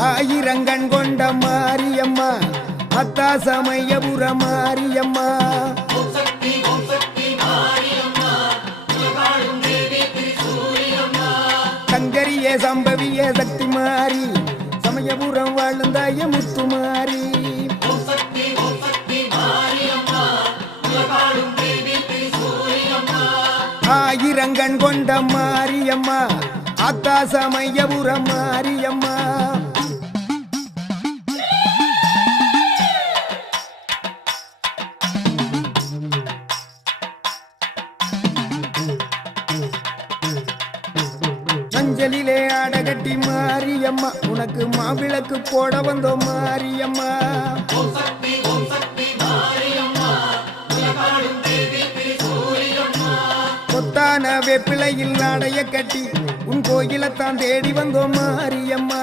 ஆயிரங்கண் கொண்ட மாரியம்மா அத்தா சமயபுர மாரியம்மா. தங்கரிய சம்பவிய சக்தி மாறி சமயபுரம் வாழ்ந்தாய முத்து மாறி. ஆயிரங்கண் கொண்ட மாரியம்மா அத்தா சமயபுர மாரியம்மா. மஞ்சளிலே அடகட்டி மாரியம்மா உனக்கு மாவிளக்கு போட வந்தோம் மாரியம்மா. கொத்தான வேப்பிலையில் நாடைய கட்டி உன் கோயிலத்தான் தேடி வந்தோம் மாரியம்மா.